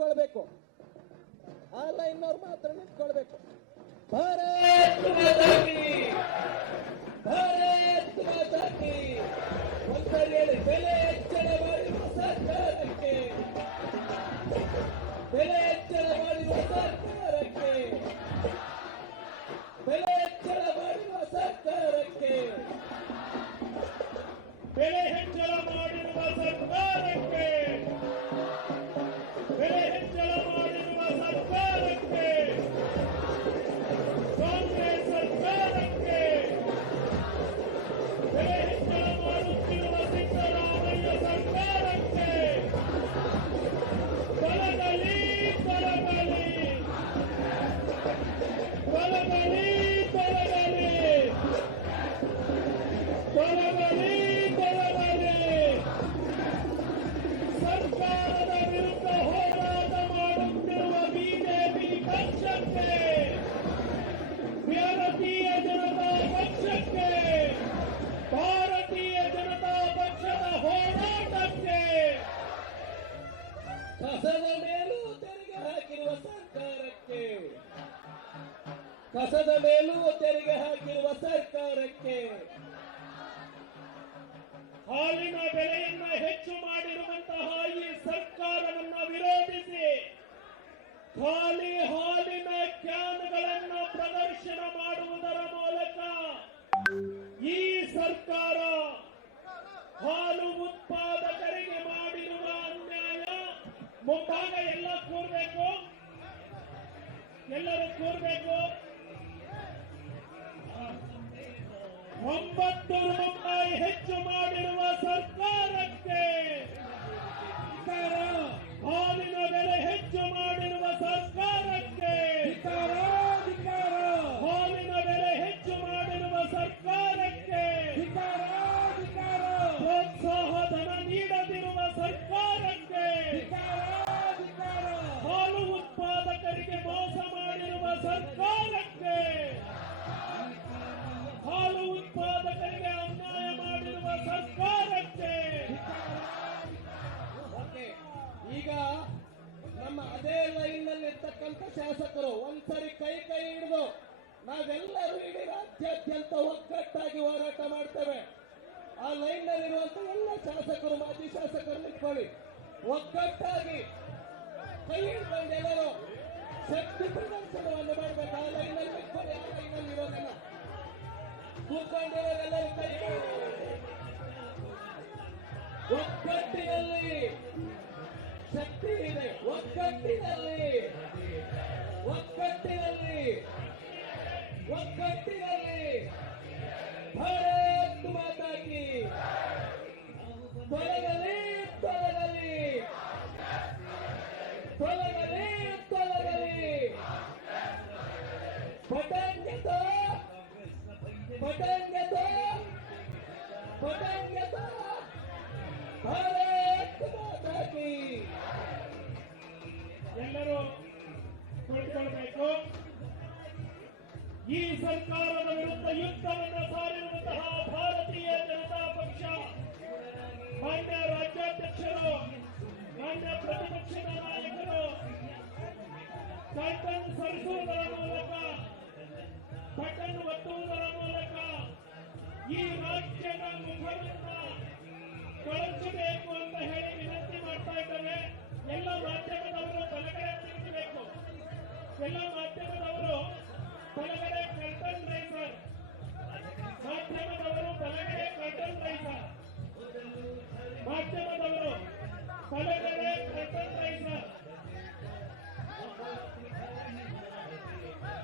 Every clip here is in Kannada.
ನಿಂತ್ಕೊಳ್ಬೇಕು. ಆ ಲೈನ್ನವ್ರು ಮಾತ್ರ ನಿಂತ್ಕೊಳ್ಬೇಕು. ಭಾರತ್ ಮಾತಾ ಕೀ, ಭಾರತ್ ಮಾತಾ ಕೀ. ಒಂದ್ಸರಿ ಹೇಳಿ, ಬೆಲೆ ಹೆಚ್ಚಳ ಮಾಡಿರುವ ಸರ್ಕಾರಕ್ಕೆ, ಬೆಲೆ ಹೆಚ್ಚಳ ಮಾಡಿರುವ ಸರ್ಕಾರಕ್ಕೆ, ಬೆಲೆ ಹೆಚ್ಚಳ ಮಾಡಿರುವ ಸರ್ಕಾರಕ್ಕೆ, ಬೆಲೆ ಹೆಚ್ಚಳ ಮಾಡಿರುವ ಸರ್ಕಾರಕ್ಕೆ, ಬೆಲೆ ಹೆಚ್ಚಳ ಮಾಡಿರುವ ಸರ್ಕಾರಕ್ಕೆ, ಕಾಂಗ್ರೆಸ್ ಸರ್ಕಾರಕ್ಕೆ, ಬೆಲೆ ಹೆಚ್ಚಳ ಮಾಡುತ್ತಿರುವ ಸಿದ್ದರಾಮಯ್ಯ ಸರ್ಕಾರಕ್ಕೆ ತೊಲಗಲಿ, ತೊಲಗಲಿ, ತೊಲಗಲಿ, ತೊಲಗಲಿ, ತೊಲಗಲಿ, ತೊಲಗಲಿ. ಸರ್ಕಾರದ ವಿರುದ್ಧ ಹೋರಾಟ ಮಾಡುತ್ತಿರುವ ಬಿಜೆಪಿ ಪಕ್ಷಕ್ಕೆ, ಭಾರತೀಯ ಜನತಾ ಪಕ್ಷಕ್ಕೆ, ಭಾರತೀಯ ಜನತಾ ಪಕ್ಷದ ಹೋರಾಟಕ್ಕೆ, ಕಸದ ಮೇಲೂ ತೆರಿಗೆ ಹಾಕಿರುವ ಸರ್ಕಾರಕ್ಕೆ, ಕಸದ ಮೇಲೂ ತೆರಿಗೆ ಹಾಕಿರುವ ಸರ್ಕಾರಕ್ಕೆ, ಹಾಲಿನ ಬೆಲೆಯನ್ನ ಹೆಚ್ಚು ಮಾಡಿರುವಂತಹ ಈ ಸರ್ಕಾರವನ್ನ ವಿರೋಧಿಸಿ ಖಾಲಿ ಹಾಲಿನ ಕ್ಯಾನ್ಗಳನ್ನು ಪ್ರದರ್ಶನ ಮಾಡುವುದರ ಮೂಲಕ ಈ ಸರ್ಕಾರ ಹಾಲು ಉತ್ಪಾದಕರಿಗೆ ಮಾಡಿರುವ ಅನ್ಯಾಯ. ಮುಂಭಾಗ ಎಲ್ಲ ಕೂರ್ಬೇಕು, ಎಲ್ಲರೂ ಕೂರ್ಬೇಕು. 9 ರೂಪಾಯಿ ಹೆಚ್ಚು ಮಾಡಿರುವ ಸರ್ಕಾರಕ್ಕೆ, ಹಾಲಿನ ಬೆಲೆ ಹೆಚ್ಚು ಮಾಡಿರುವ ಸರ್ಕಾರಕ್ಕೆ, ಹಾಲಿನ ಬೆಲೆ ಹೆಚ್ಚು ಮಾಡಿರುವ ಸರ್ಕಾರಕ್ಕೆ, ಪ್ರೋತ್ಸಾಹ ಧನ ನೀಡದಿರುವ ಸರ್ಕಾರಕ್ಕೆ, ಹಾಲು ಉತ್ಪಾದಕರಿಗೆ ಮೋಸ ಮಾಡಿರುವ ಸರ್ಕಾರಕ್ಕೆ, ಹಾಲು ಉತ್ಪಾದಕರಿಗೆ ಅನ್ಯಾಯ ಮಾಡಿರುವ ಸರ್ಕಾರಕ್ಕೆ. ಈಗ ನಮ್ಮ ಅದೇ ಲೈನ್ ನಲ್ಲಿ ಇರ್ತಕ್ಕಂಥ ಶಾಸಕರು ಒಂದ್ಸರಿ ಕೈ ಹಿಡಿದು ನಾವೆಲ್ಲರೂ ಇಡೀ ರಾಜ್ಯಾದ್ಯಂತ ಒಗ್ಗಟ್ಟಾಗಿ ಹೋರಾಟ ಮಾಡ್ತೇವೆ. ಆ ಲೈನ್ ನಲ್ಲಿರುವಂತಹ ಎಲ್ಲ ಶಾಸಕರು, ಮಾಜಿ ಶಾಸಕರು ನಿಂತ್ಕೊಳ್ಳಿ, ಒಗ್ಗಟ್ಟಾಗಿ ಕೈ ಹಿಡ್ಕೊಂಡು ಎಲ್ಲರೂ ಶಕ್ತಿ ಪ್ರದರ್ಶನವನ್ನು ಮಾಡಬೇಕು. ಆ ಲೈನ್ ನಲ್ಲಿ ನಿಂತ್ಕೊಳ್ಳಿ, ಆ ಲೈನ್ ನಲ್ಲಿ ಇರೋದನ್ನ ಕೂತ್ಕೊಂಡಿರೋರೆಲ್ಲರೂ ಕೈ ಒಗ್ಗಟ್ಟಿನಲ್ಲಿ ಶಕ್ತಿ ಇದೆ, ಒಗ್ಗಟ್ಟಿನಲ್ಲಿ, ಒಗ್ಗಟ್ಟಿನಲ್ಲಿ, ಒಗ್ಗಟ್ಟಿನಲ್ಲಿ. ಭಾರತ್ ಮಾತಾ ಕೀ. ತೊಲಗಲಿ, ತೊಲಗಲಿ, ತೊಲಗಲಿ, ತೊಲಗಲಿ. ಪಟಾಂಗ್ಯತ, ಪಟಾಂಗ್ಯತ, ಪಟಾಂಗ್ಯತ. ಭಾರತ್ ಮಾತಾ ಕೀ. ಎಲ್ಲರೂ ಕುಳಿತುಕೊಳ್ಳಬೇಕು. ಈ ಸರ್ಕಾರದ ವಿರುದ್ಧ ಯುದ್ಧವನ್ನು ಸಾರಿರುವಂತಹ ಭಾರತೀಯ ಜನತಾ ಪಕ್ಷ ಮಾನ್ಯ ರಾಜ್ಯಾಧ್ಯಕ್ಷರು, ಮಾನ್ಯ ಪ್ರತಿಪಕ್ಷದ ನಾಯಕರು ಕರ್ಟನ್ ಸರಿಸುವುದರ ಮೂಲಕ, ಬಟನ್ ಒತ್ತುವುದರ ಮೂಲಕ ಈ ರಾಜ್ಯದ ಮುಖವನ್ನು ಕಳಚಬೇಕು ಅಂತ ಹೇಳಿ ವಿನಂತಿ ಮಾಡ್ತಾ ಇದ್ದೇವೆ. ಎಲ್ಲ ಮಾಧ್ಯಮದವರು ಬಲಗಡೆ ತಿರುಗಬೇಕು. ಎಲ್ಲ ಮಾಧ್ಯಮದವರು ಬಲಗಡೆ ಕರ್ಟನ್ ರೈಸರ್, ಮಾಧ್ಯಮದವರು ಬಲಗಡೆ ಕರ್ಟನ್ ರೈಸರ್, ಮಾಧ್ಯಮದವರು ಬಲಗಡೆ curtain riser,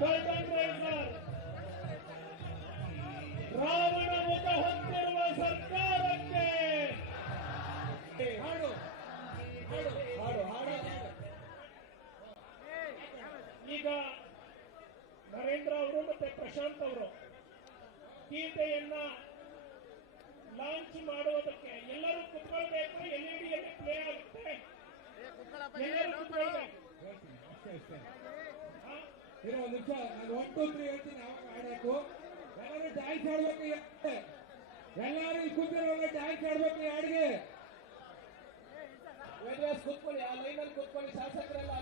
curtain riser. Ravana ಮುಖ ಹೊಂದಿರುವ ಸರ್ಕಾರಕ್ಕೆ ಹಾಡು ಹಾಡು ಹಾಡು ಹಾಡು. ಈಗ ನರೇಂದ್ರ ಅವರು ಮತ್ತೆ ಪ್ರಶಾಂತ್ ಅವರು ಗೀತೆಯನ್ನ ಲಾಂಚ್ ಮಾಡುವುದಕ್ಕೆ ಎಲ್ಲರೂ ಕುತ್ಕೊಳ್ಬೇಕು. ಎಲ್ಇಡಿಯಲ್ಲಿ ಪ್ಲೇ ಆಗುತ್ತೆ, ಎಲ್ಲರೂ ಕುತ್ಕೊಳ್ಬೇಕು. ಒಂದು ನಿಮಿಷ, ನಾನು 1 2 3 ಹೇಳ್ತೀನಿ, ಅವಾಗ ಆಡಬೇಕು. ಎಲ್ಲರೂ ಡ್ಯಾನ್ಸ್ ಆಡ್ಬೇಕು. ಎಲ್ಲರೂ ಇಲ್ಲಿ ಕೂತಿರೋಲ್ಲ ಡ್ಯಾನ್ಸ್ ಆಡ್ಬೇಕು ಈ ಹಾಡಿಗೆ. ಕೂತ್ಕೊಳ್ಳಿ, ಆ ಲೈನಲ್ಲಿ ಕೂತ್ಕೊಳ್ಳಿ ಶಾಸಕರೆಲ್ಲ.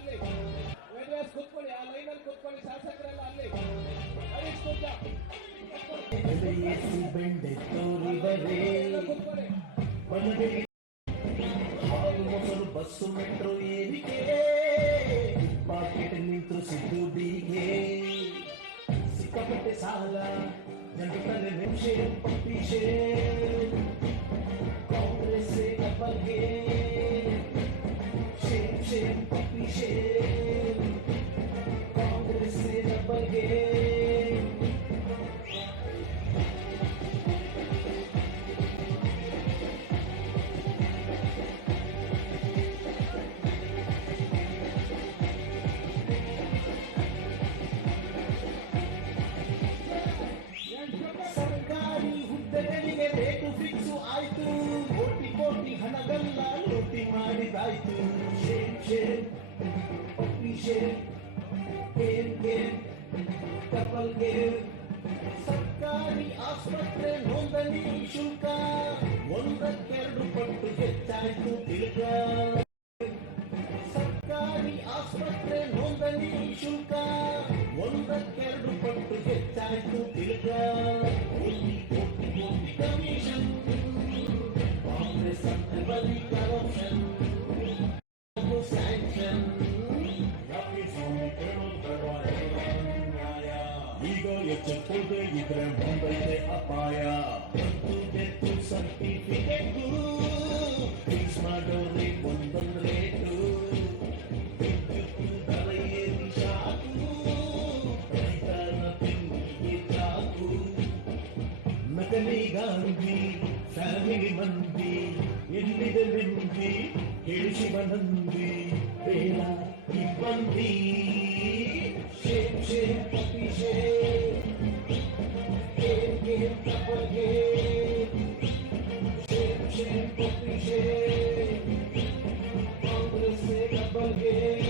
ಎದೆಯೇಸಿ ಬೆಂಡೆ ತೋರಿದರೆ ಬಲಗೆ ಹಾಲು ಮೊಸರು ಬಸ್ಸು ಮೆಟ್ರೋ ಏರಿಕೆ ಪಾಕೆಟ್ ನಿಂತು ಸಿದ್ದು ಬೀಗೆ ಸಿಕ್ಕಾಪಟ್ಟೆ ಸಾಲ ಜನತಲೆ ನಿಮಿಷೆ ಪಕ್ಷೆ ಕಾಂಗ್ರೆಸ್ ಡಬಲ್ಗೆ ಶೇಮ್ ಶೇಮ್ ಪಕ್ಷೆ ಕಾಂಗ್ರೆಸ್ ಡಬಲ್ಗೆ ಸರ್ಕಾರಿ ಹುದ್ದೆಗಳಿಗೆ ರೇಟು ಫಿಕ್ಸು ಆಯ್ತು ಕೋಟಿ ಕೋಟಿ ಹಣಗಲ್ಲ ಲೂಟಿ ಮಾಡಿದಾಯ್ತು shame shame shame game double game ಸರ್ಕಾರಿ ಆಸ್ಪತ್ರೆ ನೋಂದಣಿ ಶುಲ್ಕ 1-2 ಪಟ್ಟು ಹೆಚ್ಚಾಯ್ತು ತಿಳ್ಕ ಸರ್ಕಾರಿ ಆಸ್ಪತ್ರೆ ನೋಂದಣಿ ಶುಲ್ಕ 1-2 ಪಟ್ಟು ಹೆಚ್ಚಾಯ್ತು ತಿಳ್ಕ ಕೋಟಿ ಕೋಟಿ ಕೋಟಿ ಕಮಿಷನ್ ಕಾಂಗ್ರೆಸ್ ಬಲಿ ಕರಪ್ಷನ್ ಸ್ಯಾಂಕ್ಷನ್ ಈಗ ಎಚ್ಚೆತ್ತುದೆ ಇದ್ರೆ ಮುಂದೈತೆ ಅಪಾಯ ಡೆತ್ತು ಸರ್ಟಿಫಿಕೇಟ್ ಫಿಕ್ಸ್ ಮಾಡೋರಿ ಒಂದೊಂದು ರೇಟು ವಿದ್ಯುತ್ ದರ ಏರಿ ಶಾಕು ರೈತರ ಬೆನ್ನಿಗೆ ಚಾಕು ನಕಲಿ ಗಾಂಧಿ ಫ್ಯಾಮಿಲಿ ಮಂದಿ ಎಲ್ಲಿದೆ ನೆಮ್ಮದಿ ಹೇಳಿಸಿವನಂದಿ ಬೇಡ ಇಬ್ಬಂದಿ shame shame puppy game double game shame shame puppy Congress double game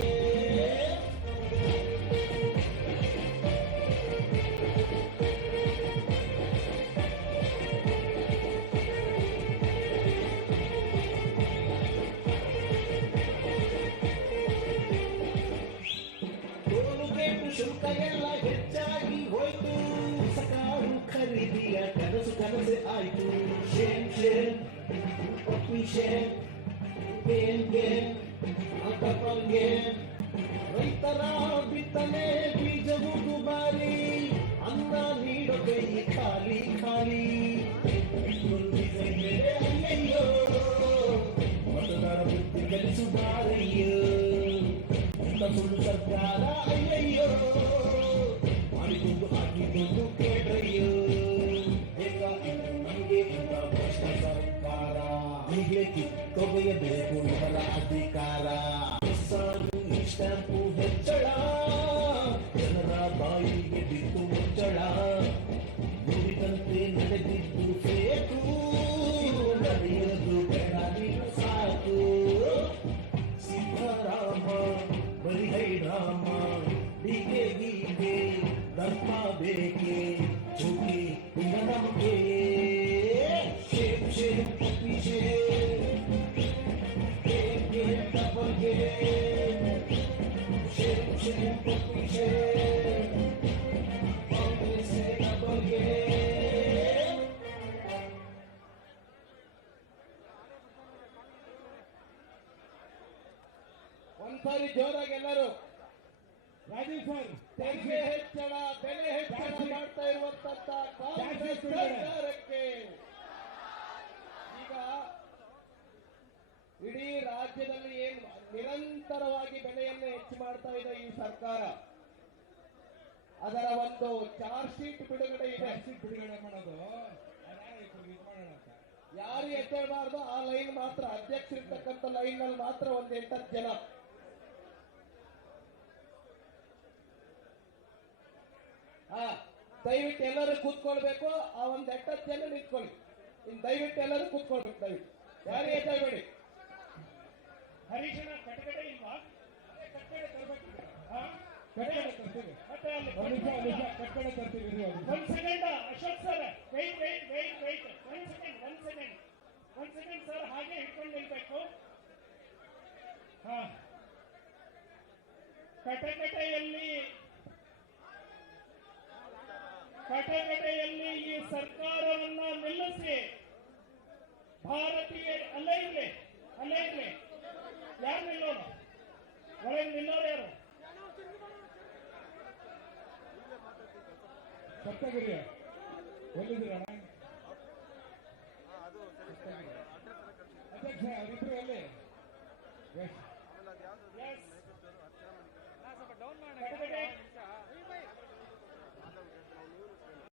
tollgate ಶುಲ್ಕ ಎಲ್ಲ ಹೆಚ್ಚಾಗಿ ಹೋಯ್ತು ಸಕಾರು ಖರೀದಿಯ ಕನಸು ಆಯ್ತು shame shame puppy shame game double game ರೈತರ ಬಿತ್ತನೆ ಬೀಜವು ದುಬಾರಿ ಅನ್ನ ನೀಡೋ ಕೈ ಖಾಲಿ ಖಾಲಿ ಅಯ್ಯಯ್ಯೋ ಮತದಾರ ಬುದ್ಧಿ ಕಲಿಸುತ್ತಾರಯ್ಯೋ ಸುಳ್ಳು ಸರ್ಕಾರ ಅಯ್ಯಯ್ಯೋ ಮಾಡಿಕೊಂಡು ಹಾಕಿಕೊಂಡು ಕೇಳ್ರಯ್ಯೋ ನಮಗೆ ಇಂಥ ಭ್ರಷ್ಟ ಸರ್ಕಾರ ಈಗಲೇ ಕಿತ್ತೊಗೆಯಬೇಕು ಇವರ ಅಧಿಕಾರ ಸಾಲು ಈ ಸ್ಟ್ಯಾಂಪು ಹೆಚ್ಚಳ ಜನರ ಬಾಯಿಗೆ ಬಿದ್ದು ಮುಚ್ಚಳ ನುಡಿದಂತೆ ನಡೆದಿದ್ದು ಫೇಕು ನಡೆಯೋದು ಬೇಡ ನೀನು ಸಾಕು ಸಿದ್ದರಾಮ ಬರಿ ಹೈರಾಮ ಹೀಗೆ ಹೀಗೆ ಧರ್ಮ ಬೇಕೆ ಚುಕ್ಕಿ ಇಲ್ಲ ನಮಗೆ shame shame puppy game double game shame shame puppy Congress double game ಒಂದ್ಸಾರಿ ಜೋರಾಗಿ ಎಲ್ಲರೂ ರಾಜೀವ್ ಸರ್ ತೆರಿಗೆ ಹೆಚ್ಚಳ ಬೆಲೆ ಹೆಚ್ಚಳ ಮಾಡ್ತಾ ಇರುವಂತ ಕಾಂಗ್ರೆಸ್ ಸರ್ಕಾರಕ್ಕೆ ಈಗ ಇಡೀ ರಾಜ್ಯದಲ್ಲಿ ಏನು ನಿರಂತರವಾಗಿ ಬೆಲೆಯನ್ನು ಹೆಚ್ಚು ಮಾಡ್ತಾ ಇದೆ ಈ ಸರ್ಕಾರ. ಅದರ ಒಂದು ಚಾರ್ಜ್ ಶೀಟ್ ಬಿಡುಗಡೆ ಇದೆ. ಬಿಡುಗಡೆ ಮಾಡೋದು ಇದು ಮಾಡೋಣ ಅಂತ ಯಾರು ಎದ್ದೇಳಬಾರ್ದು ಆ ಲೈನ್ ಮಾತ್ರ, ಅಧ್ಯಕ್ಷರಿರ್ತಕ್ಕಂಥ ಲೈನ್ ನಲ್ಲಿ ಮಾತ್ರ ಒಂದು 8 ಜನ. ದಯವಿಟ್ಟು ಎಲ್ಲರೂ ಕೂತ್ಕೊಳ್ಬೇಕು. ಆ ಒಂದು 8 ಜನ ನಿಂತ್ಕೊಳ್ಳಿ. ಇನ್ನು ದಯವಿಟ್ಟು ಎಲ್ಲರೂ ಕೂತ್ಕೊಳ್ಬೇಕು. ದಯವಿಟ್ಟು ಯಾರು ಎದ್ದೇಳಬೇಡಿ. ಹರೀಶನ ಕಟ್ಟಗಡೆ ಇಲ್ವಾ? ಕಟ್ಟಗಡೆ ತರಬೇಕು. ಕಟ್ಟಗಡೆ ತರ್ತೀವಿ. ಕಟ್ಟಗಡೆ ತರ್ತೀವಿ. One second, Ashok sir. Wait. One second, sir. ಹಾಗೆ ಇಟ್ಕೊಂಡು ನಿಲ್ಬೇಕು. ಕಟಕಟೆಯಲ್ಲಿ ಕಟಕಟೆಯಲ್ಲಿ ಈ ಸರ್ಕಾರವನ್ನ ನಿಲ್ಲಿಸಿ ಭಾರತೀಯ ಅಲ್ಲೇ ಇರ್ಲಿ ಯಾರು ನಿಲ್ಲೋರು ಒಳಗೆ ನಿಲ್ಲೋರು ಯಾರು ಸಪ್ತಗಿರಿ ಎಲ್ಲಿದ್ದೀರಣ್ಣ ಅಧ್ಯಕ್ಷ ಅವರಿಬ್ರು ಎಲ್ಲಿ ಎಸ್ ಎಸ್